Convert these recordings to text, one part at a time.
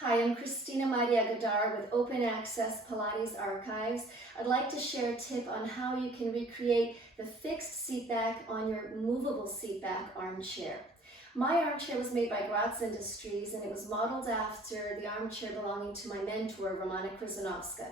Hi, I'm Christina Maria Gadar with Open Access Pilates Archives. I'd like to share a tip on how you can recreate the fixed seat back on your movable seat back armchair. My armchair was made by Graz Industries and it was modeled after the armchair belonging to my mentor, Romana Kryzanowska.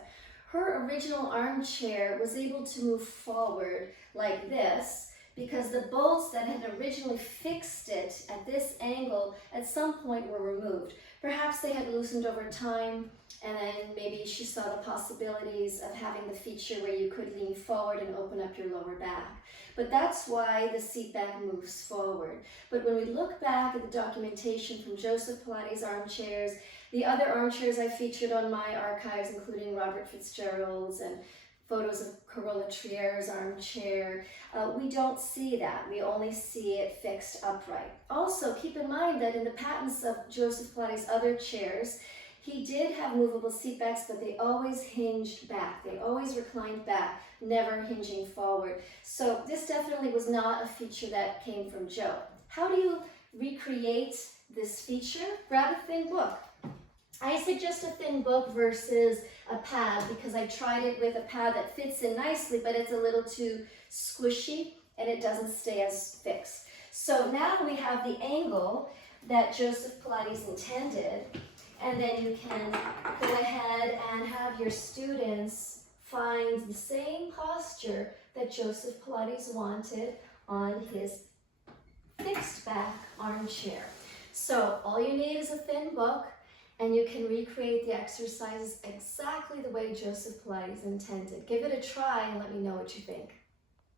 Her original armchair was able to move forward like this because the bolts that had originally fixed it at this angle at some point were removed. Perhaps they had loosened over time, and then maybe she saw the possibilities of having the feature where you could lean forward and open up your lower back. But that's why the seat back moves forward. But when we look back at the documentation from Joseph Pilates armchairs, the other armchairs I featured on my archives, including Robert Fitzgerald's and photos of Carola Trier's armchair, we don't see that. We only see it fixed upright. Also, keep in mind that in the patents of Joseph Pilates' other chairs, he did have movable seat backs, but they always hinged back. They always reclined back, never hinging forward. So this definitely was not a feature that came from Joe. How do you recreate this feature? Grab a thin book. I suggest a thin book versus a pad because I tried it with a pad that fits in nicely, but it's a little too squishy and it doesn't stay as fixed. So now we have the angle that Joseph Pilates intended, and then you can go ahead and have your students find the same posture that Joseph Pilates wanted on his fixed back armchair. So all you need is a thin book, and you can recreate the exercises exactly the way Joseph Pilates intended. Give it a try and let me know what you think.